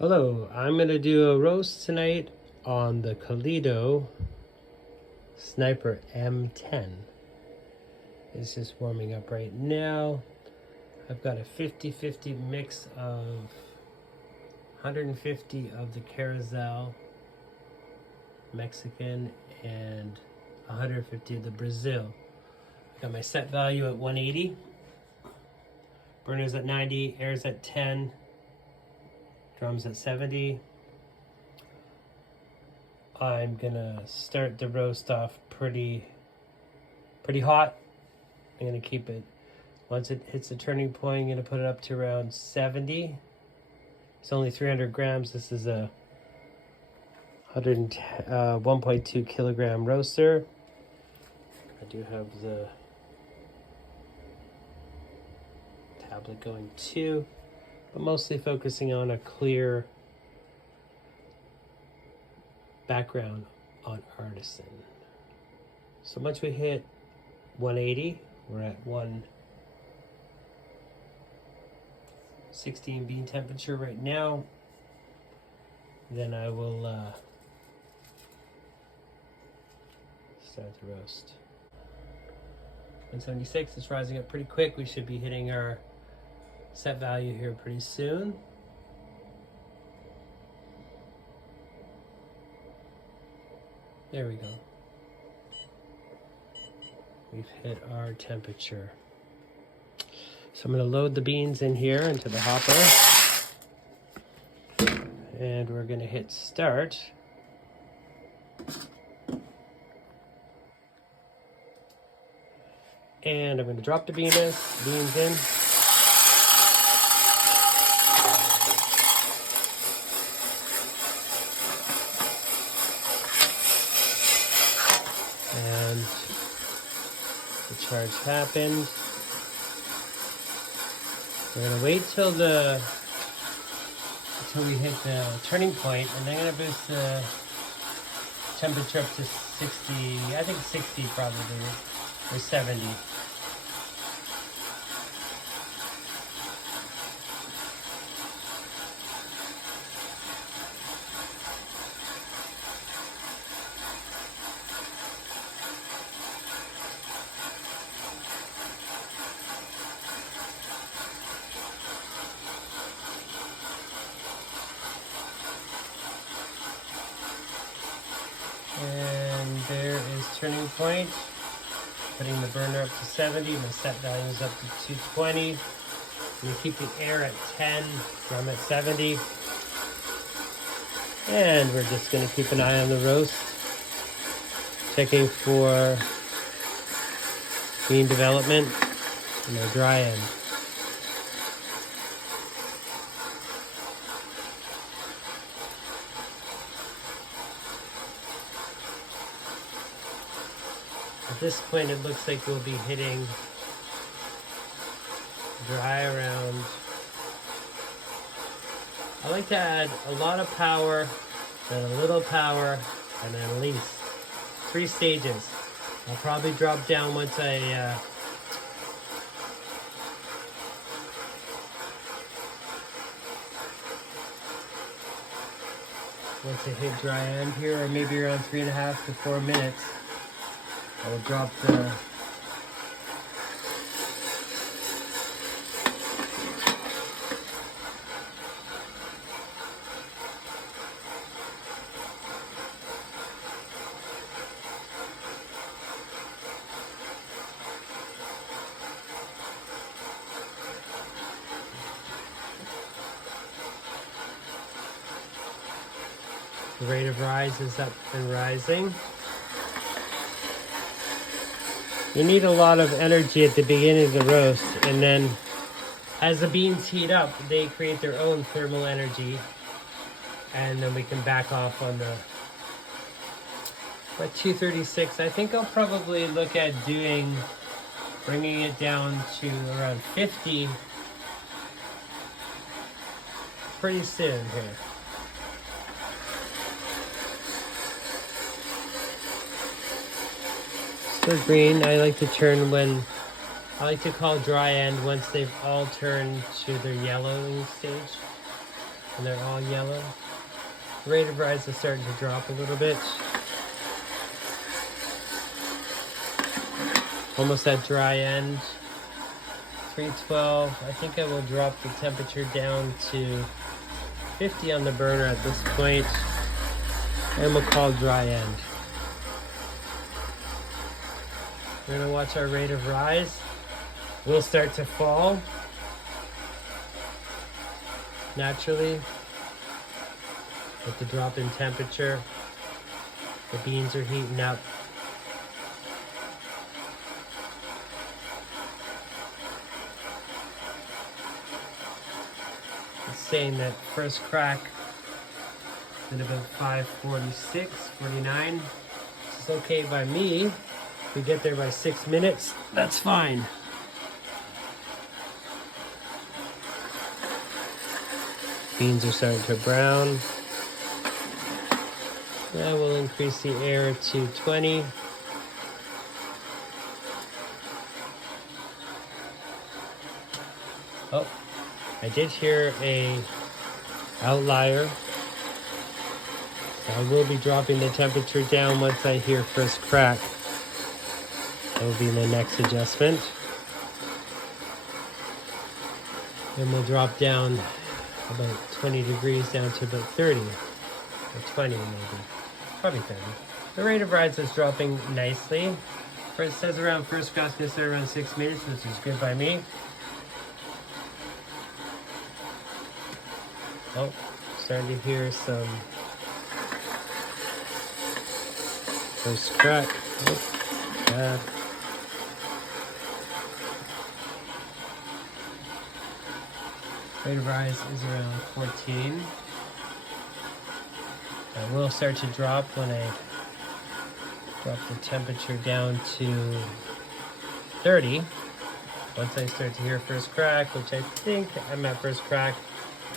Hello, I'm going to do a roast tonight on the Kaleido M10. It's just warming up right now. I've got a 50-50 mix of 150 of the Carizzal Mexican and 150 of the Brazil. Got my set value at 180. Burner's at 90, air's at 10. Drums at 70. I'm gonna start the roast off pretty hot. I'm gonna keep it, once it hits the turning point, I'm gonna put it up to around 70. It's only 300 grams. This is a 1.2 kilogram roaster. I do have the tablet going too, but mostly focusing on a clear background on Artisan. So once we hit 180, we're at 116 bean temperature right now. Then I will start the roast. 176, it's rising up pretty quick. We should be hitting our set value here pretty soon. There we go. We've hit our temperature. So I'm going to load the beans in here into the hopper. And we're going to hit start. And I'm going to drop the beans in. And the charge happened. We're gonna wait till we hit the turning point, and then I'm gonna boost the temperature up to 60. I think 60 probably, or 70. And there is turning point. Putting the burner up to 70. My set value is up to 220. I'm going to keep the air at 10. Drum at 70. And we're just going to keep an eye on the roast. Checking for bean development and the dry end. At this point, it looks like we'll be hitting dry around. I like to add a lot of power, then a little power, and then at least 3 stages. I'll probably drop down once I hit dry end here, or maybe around 3.5 to 4 minutes. I will drop the rate of rise is up and rising. You need a lot of energy at the beginning of the roast, and then as the beans heat up, they create their own thermal energy, and then we can back off on the 236. I think I'll probably look at bringing it down to around 50 pretty soon here. Still green. I like to turn when I like to call dry end once they've all turned to their yellowing stage. and they're all yellow. The rate of rise is starting to drop a little bit. Almost at dry end. 312. I think I will drop the temperature down to 50 on the burner at this point, and we'll call dry end. We're gonna watch our rate of rise. We'll start to fall naturally with the drop in temperature. The beans are heating up. It's saying that first crack at about 5:46, 49. This is okay by me. If we get there by 6 minutes, that's fine. Beans are starting to brown. Now we'll increase the air to 20. Oh, I did hear a outlier. So I will be dropping the temperature down once I hear first crack. That will be my next adjustment. And we'll drop down about 20 degrees down to about 30 or 20 maybe, probably 30. The rate of rise is dropping nicely. It says around first crack's gonna start around 6 minutes, which is good by me. Oh, starting to hear some first crack. Oh, bad. Rate of rise is around 14. I will start to drop when I drop the temperature down to 30. Once I start to hear first crack, which I think I'm at first crack,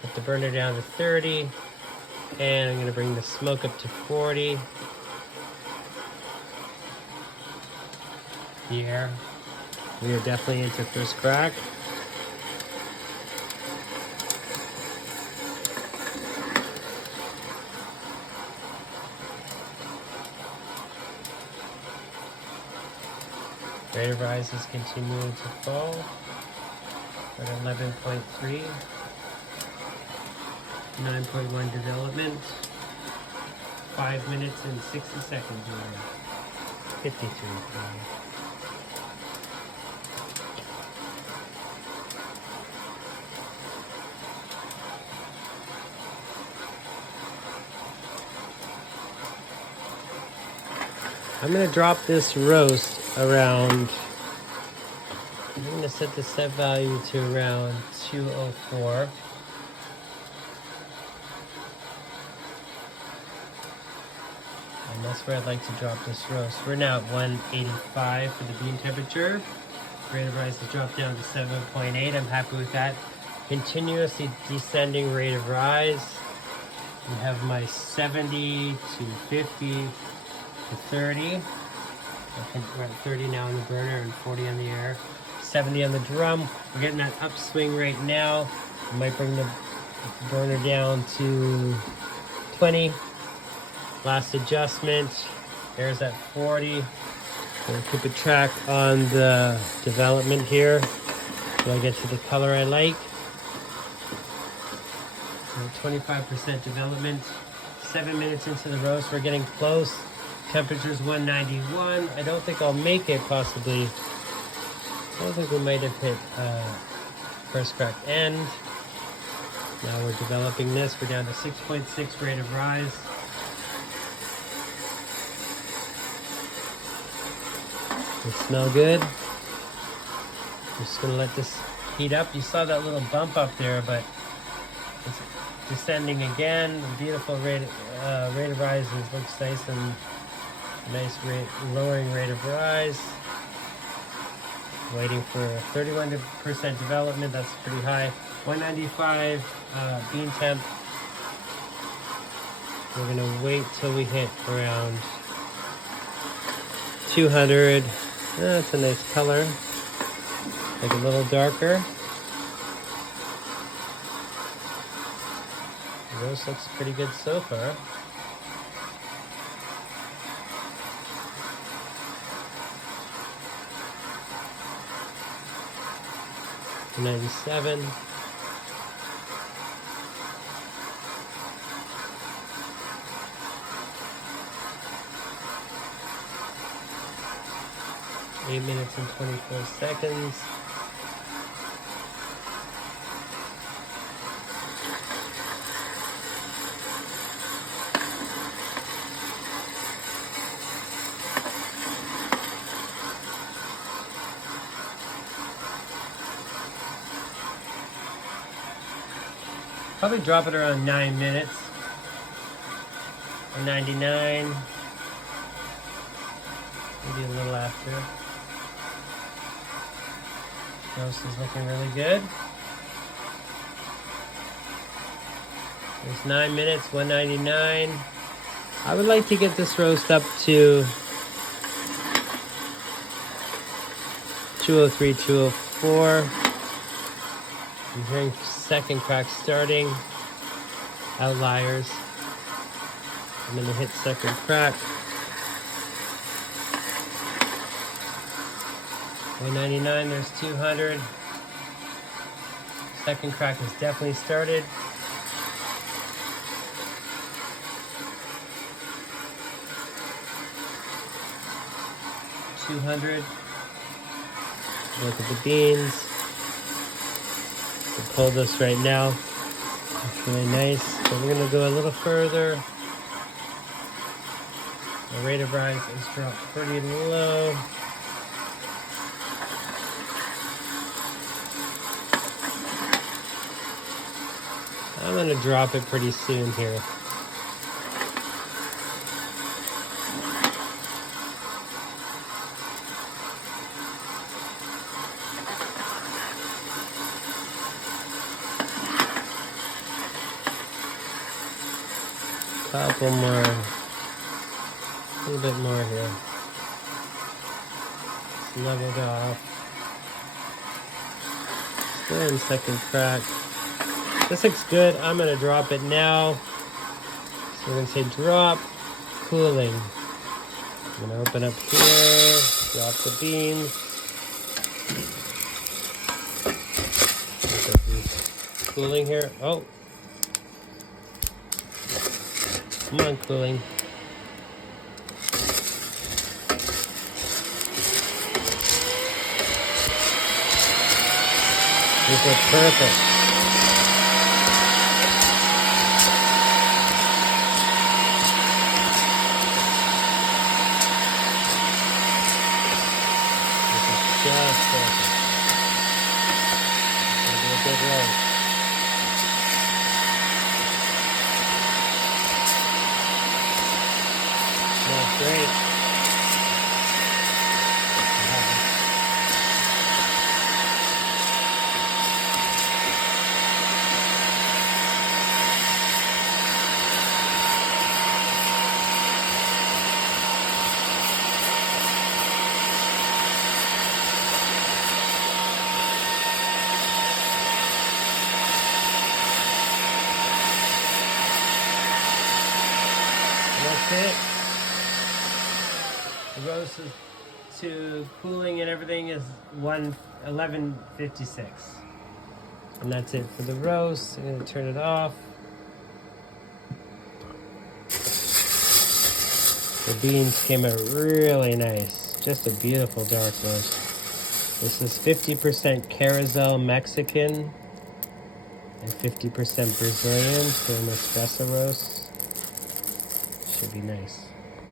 put the burner down to 30, and I'm going to bring the smoke up to 40. Here, we are definitely into first crack. Rate of rise is continuing to fall at 11.3, 9.1 development, 5 minutes and 60 seconds away, 53. I'm going to drop this roast around, I'm going to set the set value to around 204. And that's where I'd like to drop this roast. We're now at 185 for the bean temperature. Rate of rise has dropped down to 7.8. I'm happy with that. Continuously descending rate of rise. We have my 70 to 50 to 30. We're at 30 now on the burner and 40 on the air. 70 on the drum. We're getting that upswing right now. I might bring the burner down to 20. Last adjustment. There's at 40. We'll keep a track on the development here till I get to the color I like. 25% development. 7 minutes into the roast. We're getting close. Temperature's 191. I don't think I'll make it, possibly. I don't think we might have hit first crack end. Now we're developing this. We're down to 6.6 rate of rise. It smell good. I'm just gonna let this heat up. You saw that little bump up there, but it's descending again. Beautiful rate of rise. It looks nice and nice rate, lowering rate of rise. Waiting for 31% development. That's pretty high. 195 bean temp. We're gonna wait till we hit around 200. That's a nice color. Like a little darker. The roast looks pretty good so far. $97. Eight minutes and 24 seconds. Probably drop it around 9 minutes. Or 99. Maybe a little after. Roast is looking really good. There's 9 minutes, 199. I would like to get this roast up to 203, 204. I'm hearing second crack starting. Outliers. I'm gonna hit second crack. 199, there's 200. Second crack has definitely started. $200. Look at the beans. We'll pull this right now. It's really nice. So we're gonna go a little further. The rate of rise is dropped pretty low. I'm gonna drop it pretty soon here. Couple more, a little bit more here. It's leveled off. Still in second crack. This looks good. I'm gonna drop it now. So we're gonna say drop, cooling. I'm gonna open up here, drop the beans. Cooling here. Oh. Come on, cooling. These look perfect. This is just perfect. It's gonna be a good roast. That's great. That's it. The roast to cooling and everything is 11:56, and that's it for the roast. I'm gonna turn it off. The beans came out really nice. Just a beautiful dark roast. This is 50% Carizzal Mexican and 50% Brazilian for an espresso roast. Should be nice.